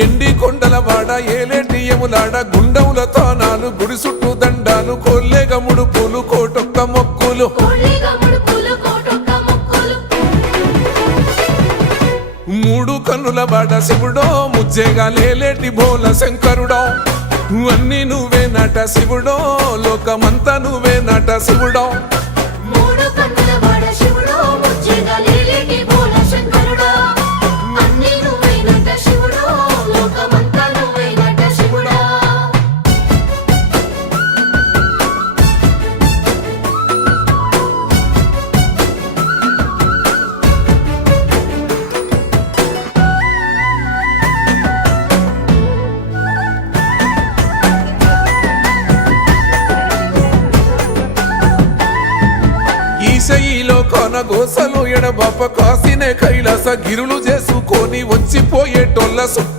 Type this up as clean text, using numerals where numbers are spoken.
ఎండి కొండల వాడ ఏలేటి యములాడ గుండముల తానాలు గుడి చుట్టూ దండాలు కొల్లేగ ముడుపులు కోటొక్క మొక్కులు మూడు కన్నుల వాడ శివుడో ముజ్జేగా లేలేటి బోల శంకరుడో అన్ని నువ్వే నట శివుడో లోకమంతా నువ్వే నట శివుడో ఈశయిలో కొన గోసలు ఎడబాప కాసినే కైలాస గిరులు చేసుకొని వచ్చిపోయేటోళ్ళ